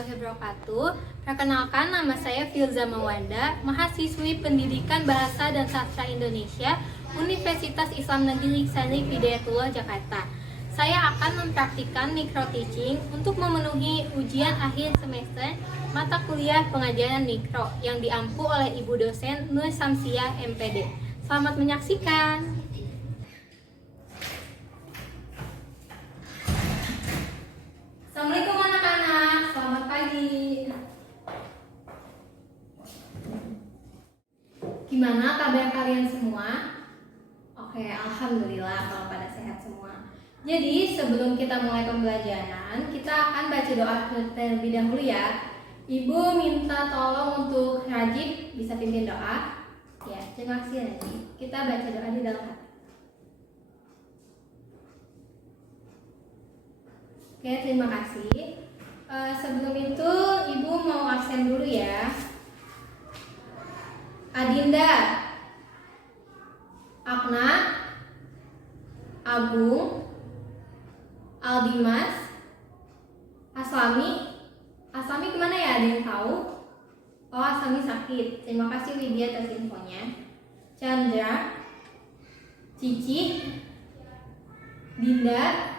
warahmatullahi wabarakatuh. Perkenalkan, nama saya Filza Mawanda, mahasiswi Pendidikan Bahasa dan Sastra Indonesia, Universitas Islam Negeri Sanri Hidayatullah Jakarta. Saya akan mempraktikkan micro teaching untuk memenuhi ujian akhir semester mata kuliah pengajaran mikro yang diampu oleh Ibu dosen Nur Samsiah MPD. Selamat menyaksikan. Assalamualaikum anak-anak, selamat pagi. Gimana kabar kalian semua? Oke, alhamdulillah kalau pada sehat semua. Jadi sebelum kita mulai pembelajaran, kita akan baca doa terlebih dahulu ya. Ibu minta tolong untuk Rajib bisa pimpin doa. Ya, terima kasih Rajib. Kita baca doa di dalam hati. Oke, terima kasih. Sebelum itu, Ibu mau absen dulu ya. Adinda, Akna, Agung, Aldimas, Aslami. Aslami kemana ya? Ada yang tahu? Oh, Aslami sakit. Terima kasih Widya atas infonya. Chandra, Cici, Dinda,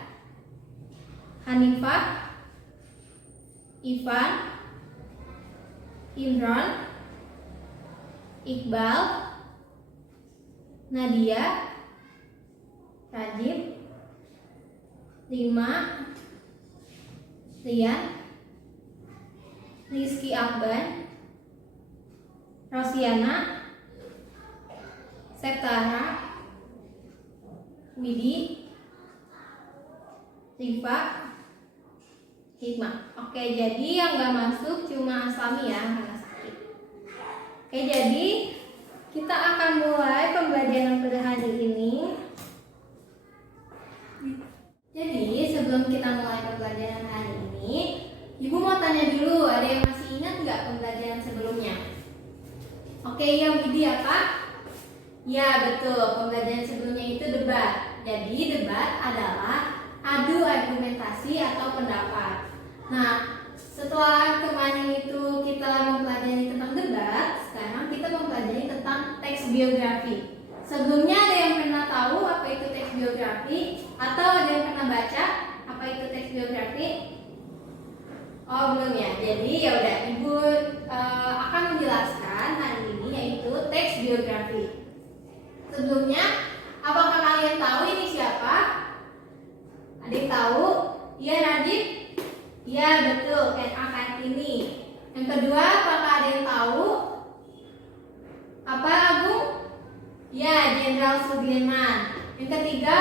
Hanifah, Ivan, Imran, Iqbal, Nadia, Rajib, Lima, Rian, Rizky Akban, Rosiana, Septara, Widi, Rifa, Hikmah. Oke, jadi yang gak masuk cuma Aslami ya, karena sakit. Oke, jadi kita akan mulai pembelajaran pada hari ini. Jadi sebelum kita mulai pembelajaran hari ini, Ibu mau tanya dulu, ada yang masih ingat nggak pembelajaran sebelumnya? Oke, yang Widi apa? Ya betul, pembelajaran sebelumnya itu debat. Jadi debat adalah adu argumentasi atau pendapat. Nah, setelah kemarin itu kita mempelajari tentang debat, sekarang kita mempelajari tentang teks biografi. Sebelumnya ada yang pernah tahu apa itu teks biografi? Atau ada yang pernah baca apa itu teks biografi? Oh, belum ya. Jadi ya udah, Ibu akan menjelaskan hari ini yaitu teks biografi. Sebelumnya, apakah kalian tahu ini siapa? Ada yang tahu? Iya, Najib? Iya, betul, N.A. Kartini. Yang kedua, apakah ada yang tahu? Apa, Agung? Ya, Jenderal Sudirman. Yang ketiga,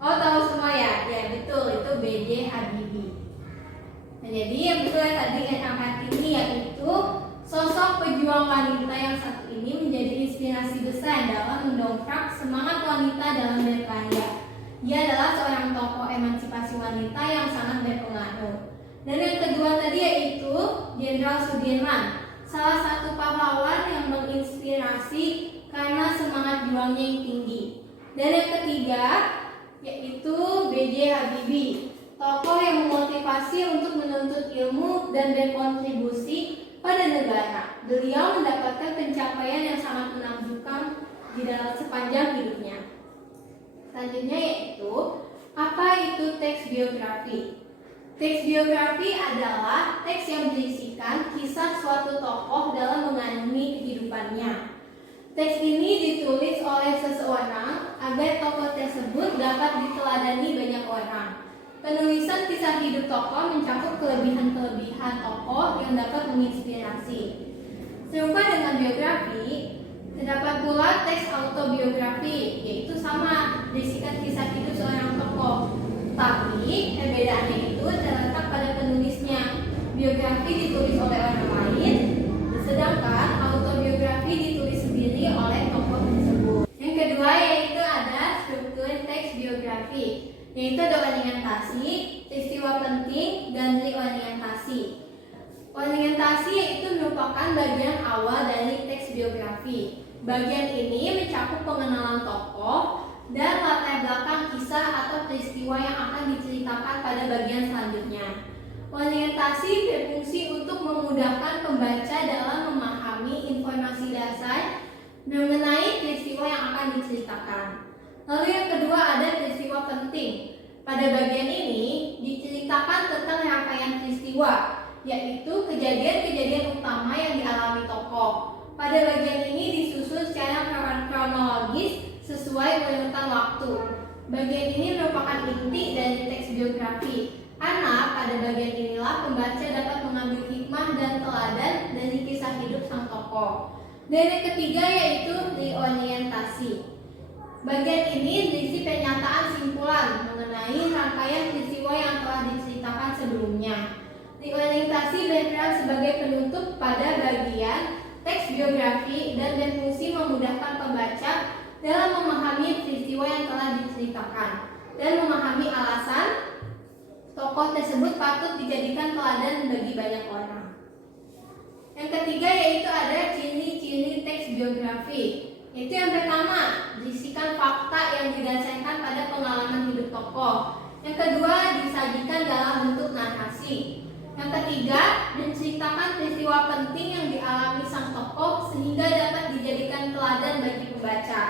oh tahu semua ya? Ya betul, itu B.J. Habibie. Nah, jadi yang betul tadi N.A. Kartini yaitu sosok pejuang wanita yang satu ini menjadi inspirasi besar dalam mendongkrak semangat wanita dalam berkarya. Dia adalah seorang tokoh emansipasi wanita yang sangat berpengaruh. Dan yang kedua tadi yaitu Jenderal Sudirman, salah satu pahlawan yang menginspirasi karena semangat juangnya yang tinggi. Dan yang ketiga yaitu B.J. Habibie, tokoh yang memotivasi untuk menuntut ilmu dan berkontribusi pada negara. Beliau mendapatkan pencapaian yang sangat menakjubkan di dalam sepanjang hidupnya. Selanjutnya yaitu, apa itu teks biografi? Teks biografi adalah teks yang berisikan kisah suatu tokoh dalam mengarungi kehidupannya. Teks ini ditulis oleh seseorang agar tokoh tersebut dapat diteladani banyak orang. Penulisan kisah hidup tokoh mencakup kelebihan-kelebihan tokoh yang dapat menginspirasi. Serupa dengan biografi, terdapat pula teks autobiografi, yaitu sama, berisikan kisah hidup seorang tokoh. Tapi perbedaannya itu terletak pada penulisnya. Biografi ditulis oleh orang lain, sedangkan autobiografi ditulis sendiri oleh tokoh tersebut. Yang kedua yaitu ada struktur teks biografi, yaitu ada orientasi, peristiwa penting, dan reorientasi. Orientasi itu merupakan bagian awal dari teks biografi. Bagian ini mencakup pengenalan tokoh dan latar belakang kisah atau peristiwa yang akan diceritakan pada bagian selanjutnya. Orientasi berfungsi untuk memudahkan pembaca dalam memahami informasi dasar mengenai peristiwa yang akan diceritakan. Lalu yang kedua ada peristiwa penting. Pada bagian ini diceritakan tentang rangkaian peristiwa, yaitu kejadian-kejadian utama yang dialami tokoh. Pada bagian ini disusun secara kronologis sesuai urutan waktu. Bagian ini merupakan inti dari teks biografi. Karena pada bagian inilah pembaca dapat mengambil hikmah dan teladan dari kisah hidup sang tokoh. Dan yang ketiga yaitu reorientasi. Bagian ini berisi pernyataan simpulan mengenai rangkaian peristiwa yang telah diceritakan sebelumnya. Reorientasi berperan sebagai penutup pada bagian teks biografi dan berfungsi memudahkan pembaca dalam memahami peristiwa yang telah diceritakan dan memahami alasan tokoh tersebut patut dijadikan teladan bagi banyak orang. Yang ketiga yaitu ada ciri-ciri teks biografi. Itu yang pertama, berisikan fakta yang didasarkan pada pengalaman hidup tokoh. Yang kedua, disajikan dalam bentuk narasi. Yang ketiga, menceritakan peristiwa penting yang dialami sang tokoh sehingga dapat dijadikan teladan bagi pembaca.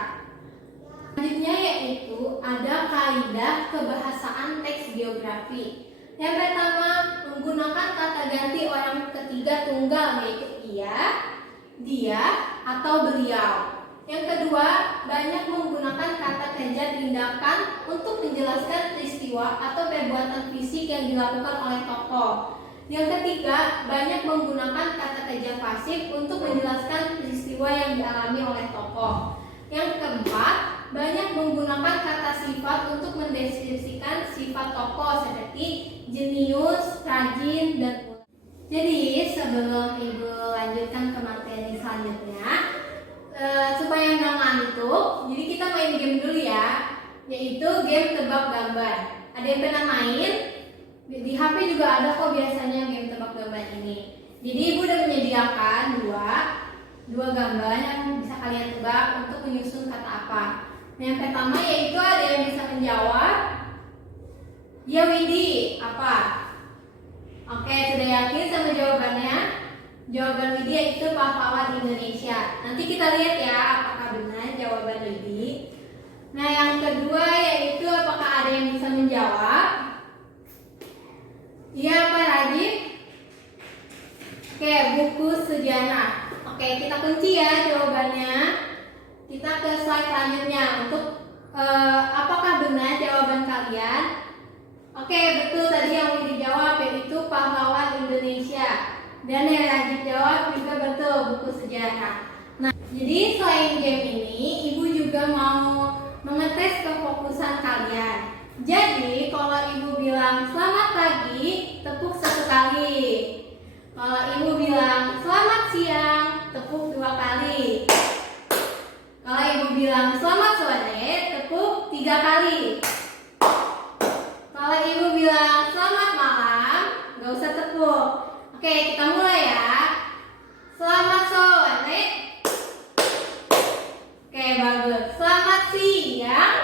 Selanjutnya yaitu ada kaidah kebahasaan teks biografi. Yang pertama, menggunakan kata ganti orang ketiga tunggal yaitu ia, dia, atau beliau. Yang kedua, banyak menggunakan kata kerja tindakan untuk menjelaskan peristiwa atau perbuatan fisik yang dilakukan oleh tokoh. Yang ketiga, banyak menggunakan kata kerja pasif untuk menjelaskan peristiwa yang dialami oleh tokoh. Yang keempat, banyak menggunakan kata sifat untuk mendeskripsikan sifat tokoh seperti jenius, rajin, dan jadi sebelum Ibu lanjutkan ke materi selanjutnya, supaya nggak ngantuk, jadi kita main game dulu ya, yaitu game tebak gambar. Ada yang pernah main? Di HP juga ada kok biasanya game tebak gambar ini. Jadi Ibu udah menyediakan dua gambar yang bisa kalian tebak untuk menyusun kata apa. Yang pertama yaitu ada yang bisa menjawab, ya Widi, apa? Oke, sudah yakin sama jawabannya? Jawaban Widi yaitu pahlawan Indonesia. Nanti kita lihat ya apakah benar jawaban Widi. Nah yang kedua yaitu apakah ada yang bisa menjawab? Iya Pak Rajib? Oke, buku sejarah. Oke, kita kunci ya jawabannya. Kita ke slide selanjutnya untuk apakah benar jawaban kalian? Oke, betul tadi yang Widi jawab yaitu pahlawan Indonesia. Dan yang Rajib jawab juga betul, buku sejarah. Nah, jadi selain game ini, Ibu juga mau mengetes kefokusan kalian. Jadi, kalau Ibu bilang selamat pagi, tepuk 1 kali. Kalau Ibu bilang selamat siang, tepuk 2 kali. Kalau Ibu bilang selamat sore, tepuk 3 kali. Kalau Ibu bilang selamat malam, nggak usah tepuk. Oke, kita mulai ya. Selamat sore. Oke, bagus. Selamat siang.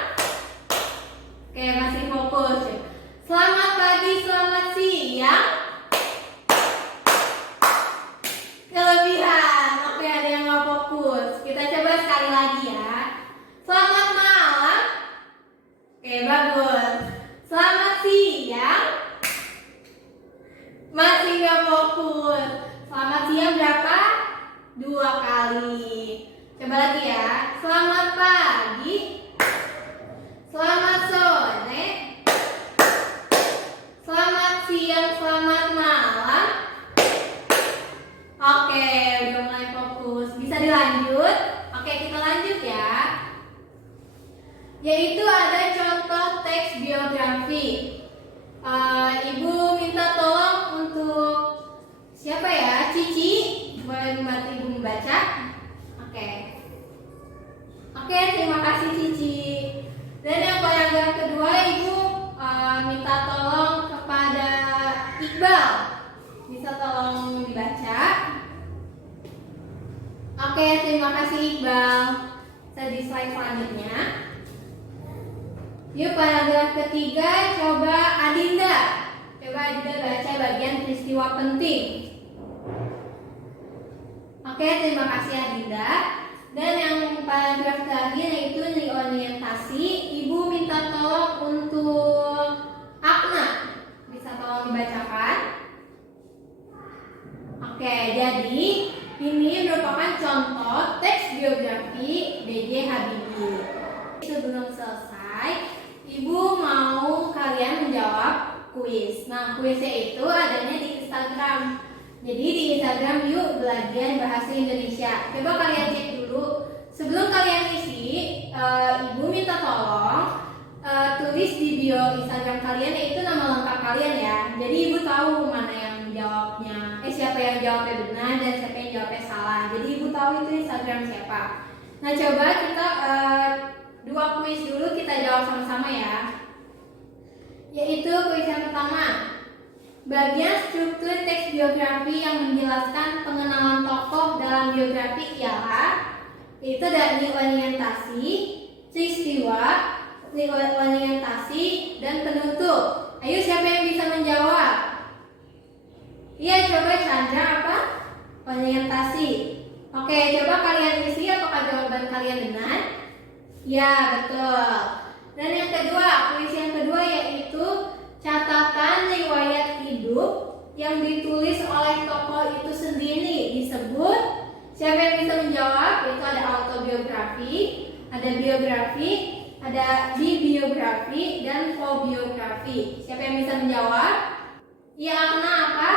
Oke, masih fokus. Selamat pagi, selamat siang. Kelebihan. Oke, ada yang nggak fokus. Kita coba sekali lagi ya. Selamat malam. Oke, bagus. Selamat siang. Masih nggak fokus. Selamat siang berapa? 2 kali. Coba lagi ya. Selamat pagi. Selamat sore. Selamat siang. Selamat malam. Oke, udah mulai fokus. Bisa dilanjut? Oke, kita lanjut ya. Yaitu ada contoh teks biografi. Ibu minta tolong untuk siapa ya? Cici, boleh membantu Ibu membaca? Oke, terima kasih Cici. Dan yang paragraf kedua Ibu minta tolong kepada Iqbal, bisa tolong dibaca? Oke, terima kasih Iqbal. Saya di slide selanjutnya. Yuk paragraf ketiga, coba Adinda. Coba coba juga baca bagian peristiwa penting. Oke, terima kasih Adinda. Dan yang paragraf terakhir yaitu nilai orientasi. Ibu minta tolong untuk Akna. Bisa tolong dibacakan? Oke, jadi ini merupakan contoh teks biografi B.J. Habibie. Sebelum selesai, Ibu mau kalian menjawab kuis. Nah, kuisnya itu adanya di Instagram. Jadi di Instagram yuk belajar bahasa Indonesia. Coba kalian cek dulu. Sebelum kalian isi, Ibu minta tolong tulis di bio Instagram kalian yaitu nama lengkap kalian ya. Jadi Ibu tahu mana yang jawabnya, siapa yang jawabnya benar dan siapa yang jawabnya salah. Jadi Ibu tahu itu Instagram siapa. Nah, coba kita dua kuis dulu kita jawab sama-sama ya. Yaitu kuis yang pertama. Bagian struktur teks biografi yang menjelaskan pengenalan tokoh dalam biografi ialah itu dari orientasi, peristiwa, orientasi, dan penutup. Ayo siapa yang bisa menjawab? Iya, coba Chandra apa? Orientasi. Oke, coba kalian isi apakah jawaban kalian benar? Ya, betul. Dan yang kedua, kuis yang kedua yaitu catatan riwayat hidup yang ditulis oleh tokoh itu sendiri disebut. Siapa yang bisa menjawab? Itu ada autobiografi, ada biografi, ada bibiografi, dan fobiografi. Siapa yang bisa menjawab? Ya, Akna apa?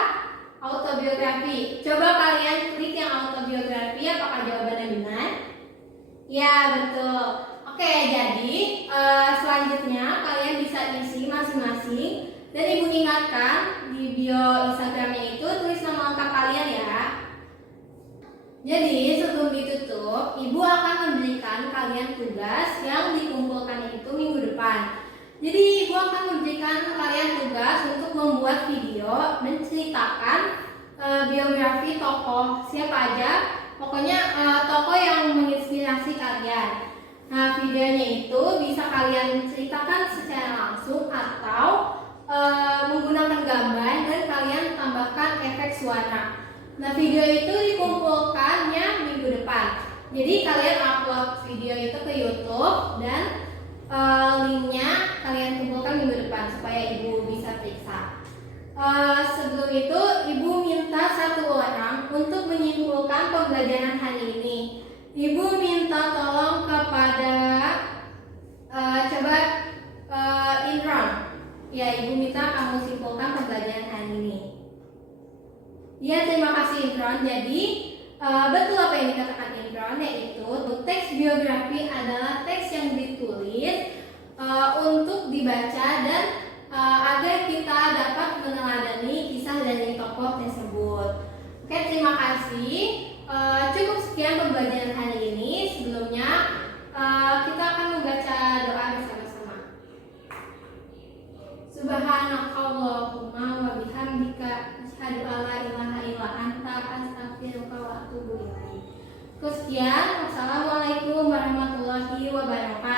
Autobiografi. Coba kalian klik yang autobiografi, apakah jawabannya benar? Ya, betul. Oke, jadi selanjutnya kalian bisa isi masing-masing. Dan Ibu ingatkan di bio Instagramnya itu tulis nama lengkap kalian ya. Jadi sebelum ditutup, Ibu akan memberikan kalian tugas yang dikumpulkan itu minggu depan. Jadi Ibu akan memberikan kalian tugas untuk membuat video menceritakan biografi tokoh siapa aja. Pokoknya tokoh yang menginspirasi kalian. Nah, videonya itu bisa kalian ceritakan secara langsung atau menggunakan gambar dan kalian tambahkan efek suara. Nah, video itu dikumpulkannya minggu depan. Jadi kalian upload video itu ke YouTube dan linknya kalian kumpulkan minggu depan supaya Ibu bisa periksa. Sebelum itu Ibu minta satu orang untuk menyimpulkan pembelajaran hari ini. Ibu minta tolong kepada Imran. Ya, Ibu minta kamu simpulkan pembelajaran hari ini. Ya, terima kasih Imran. Jadi betul apa yang dikatakan Imran, yaitu teks biografi adalah teks yang ditulis untuk dibaca dan agar kita dapat meneladani kisah dari tokoh tersebut. Oke, terima kasih. Cukup sekian pembelajaran hari ini. Sebelumnya kita akan membaca doa bersama-sama. Subhanakallahumma wa bihamdika asyhadu an la ilaha illa anta astaghfiruka wa atubu ilaik. Sekian, wassalamualaikum warahmatullahi wabarakatuh.